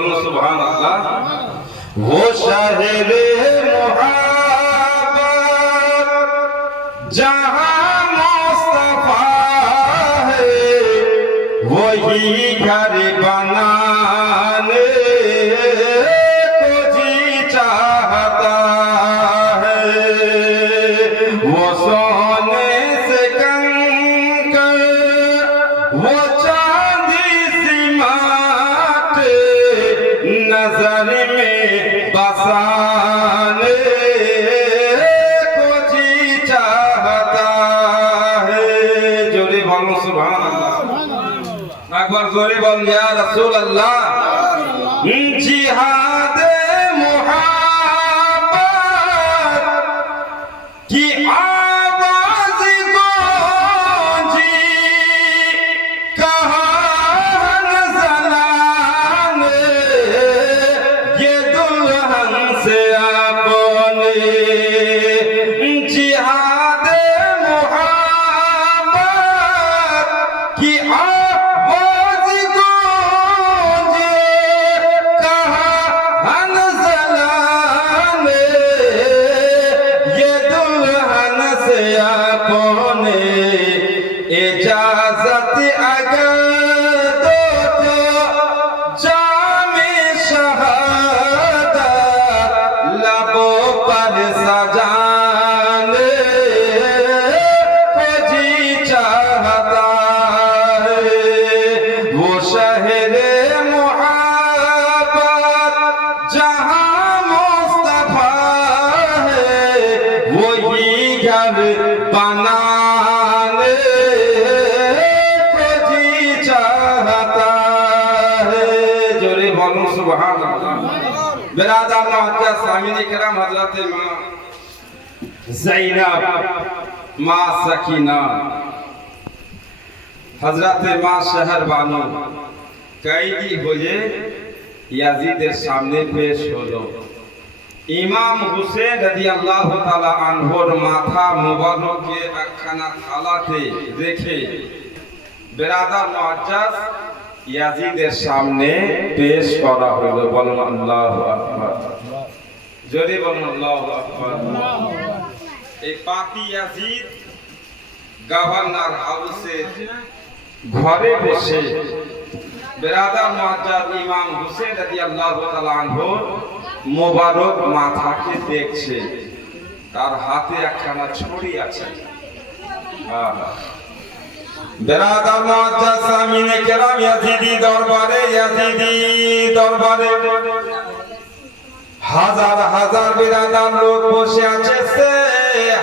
বলুন সুবহানাল্লাহ। वो शहरे मोहब्बत जहाँ मुस्तफा है वही घर बनाने को जी चाहता है। वो सोने से कंकर वो चांदी सी माटे नजर में बसाने को जी चाहता है। जोरे बोलो सुभान अल्लाह। एक बार जोरे बोल या रसूल अल्लाह। जिहाद मुहब्बत की आवाज गूंजी कहाँ नज़लाने ये दुल्हन से आपने। जिहाद मुहब्बत की आवाज गूंजी कहाँ नज़लाने ये दुल्हन से आपने। इजाजत अगर दो तो जामे शहादत लबों पर सजाने को जी चाहता है। वो शहरे मोहब्बत जहाँ मुस्तफा है वही घर बनाने को जी चाहता है। जोरे बोलो सुभान अल्लाह। बिरादर मुअज़्ज़ज़ सामीन किराम, हज़रत माँ ज़ैनब, माँ सकीना, हज़रत माँ शहर बानो कैदी हुए याजीদের সামনে পেশ হলো। ইমাম হুসেন রাদিয়াল্লাহু তাআলা আনহুর মাথা মুবারককে একখানা থালাতে রেখে বিরাদার মুআজ্জাজ ইয়াজিদের সামনে পেশ করা হলো। বলুন আল্লাহু আকবার। জোরে বলুন আল্লাহু আকবার। এই পাপী ইয়াজিদ গভর্নর হাউসে ঘরে বসে বিরাদার মুআজ্জাজ ইমাম হুসেন রাদিয়াল্লাহু তাআলা আনহুর মোবারক মাথাকে দেখছে। তার হাতে একখানা ছড়ি আছে। বিরাদার মুআজ্জাজ সামিনে কেরাম, ইয়াজিদি দরবারে হাজার হাজার বিরাদার লোক বসে আছে। সে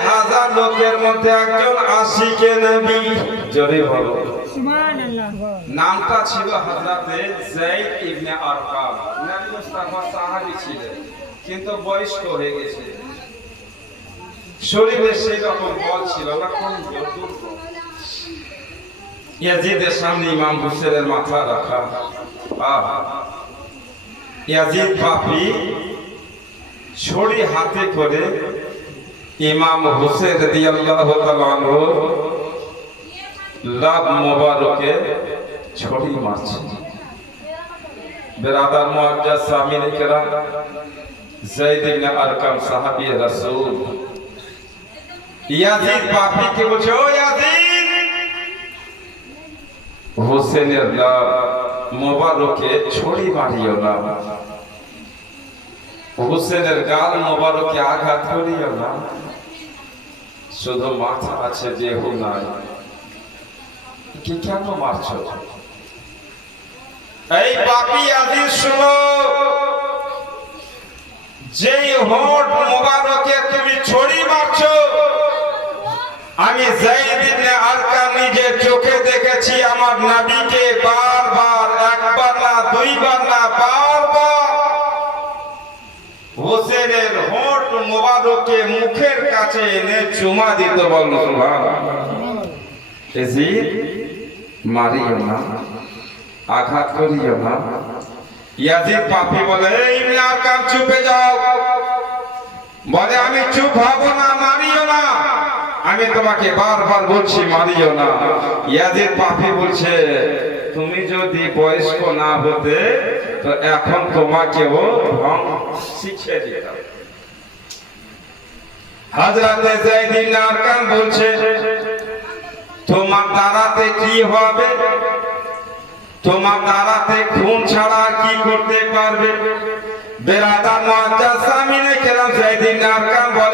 হাজার লোকের মধ্যে একজন আশিকে নবী। জোরে বলো সুবহানাল্লাহ। নামটা ছিল হযরতে যায়েদ ইবনে আরকাম। নবী মুস্তাফা সাহাবী ছিলেন, কিন্তু বয়স্ক হয়ে গেছে। শরীরে সেই রকম বল ছিল না, কোন দুর্বল। ইয়াজিদের সামনে ইমাম হুসেনের মাথা রাখা। ইয়াজিদ পাপী ছড়ি হাতে করে ইমাম হুসেন রাদিয়াল্লাহু তাআলা আনহুর লাভ মোবারকে ছড়ি মারছে। বিরাদার মুআজ্জাজ সামিন কিরাম, যায়েদ ইবনে আরকাম সাহাবী রাসূল ইয়াজিদ পাপীকে বলছে, ও ইয়াজিদ, হোসেনের লাভ মোবারকে ছড়ি মারিও না, হোসেনের গাল মোবারকে আঘাত করিও না, শুধু মাথা আছে দেহ নাই। কি কেন মারছো? এই পাপী ইয়াজিদ শুনো, যেই হোঁট মোবারকে তুমি ছড়ি মারছো, আমি যায়েদ ইবনে আরকাম নিজের চোখে দেখেছি আমার নবীকে বারবার, একবার না দুইবার না, বারবার হোসেনের হোঁট মোবারকে মুখের কাছে এনে চুমা দিত। বল সুবহানাল্লাহ। ইয়াজিদ, মারিও না, আঘাত করিও না। ইয়াজিদ পাপী বলে, এই ইবনে আরকাম চুপে যাও। বলে, আমি চুপ হব না, মারিও না, আমি তোমাকে বারবার বলছি মারিও না। ইয়াজিদ পাপী বলছে, তুমি যদি বয়স্ক না হতে তো এখন তোমাকেও ঢং শিখিয়ে দিতাম। হযরতে যায়েদ ইবনে আরকাম বলছে, তোমার দ্বারাতে কি হবে? তোমার দ্বারাতে খুন ছাড়া কি করতে পারবে? বেরাদার মুআজ্জাজ সামিনে কেরাম যায়েদ ইবনে আরকাম বলে